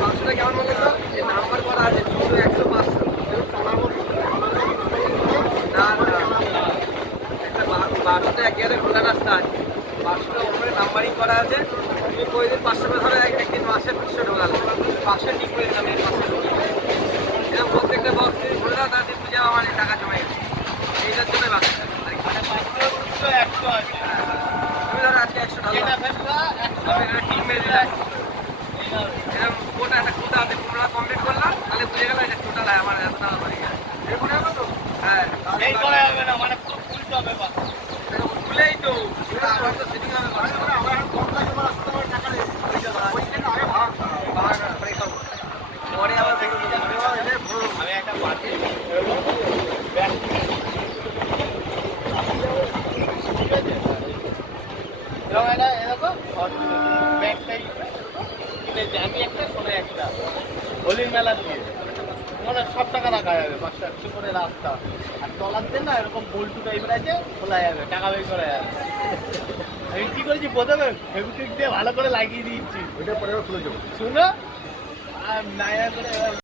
মাংসটা কেমন বলতো যে নাম্বার করা আছে 200 100 500 না না একটা 12টা একেবারে খোলা রাস্তা আছে 500টা উপরে নাম্বারিং করা আছে তুমি প্রতিদিন 500 করে ধরে একদিন মাসে 500 ঢোকালো 500 ঠিক করে দিলাম এই 500 এরকম প্রত্যেকটা বক্স যদি ধরে দাও তার দিন বুঝে আমার টাকা জমে গেছে এইটার জন্য বাকি তুমি ধরো আজকে 100 ঢাললাম ঠিক মেরে দিলাম এরকম কোটা একটা কোটা আছে কোটা কমপ্লিট করলাম তাহলে বুঝে গেল এটা টোটাল আমার এত টাকা পড়ে গেছে হ্যাঁ এই করা যাবে না মানে পুরো ফুলতে হবে বাস ফুলেই তো আমার তো সেটিং হবে আমার কম লাগে আমার আসতে আমার টাকা নেই ওই জন্য আগে ভাগ করে খাবো পরে আবার দেখো আমি একটা পার্টি ব্যাগ ঠিক আছে এরকম একটা এরকম ব্যাগটাই কিনেছি আমি একটা সোনা একটা হোলির মেলা দিয়ে মানে সব টাকা রাখা যাবে 500 করে রাস্তা আর তলার দেন না এরকম বল্টু টাইপের আছে খোলা যাবে টাকা বের করা যাবে আমি কি করেছি প্রথমে ফেভিকুইক দিয়ে ভালো করে লাগিয়ে দিয়েছি ওইটা পরে খুলে যাবো শুনো আর নায়া করে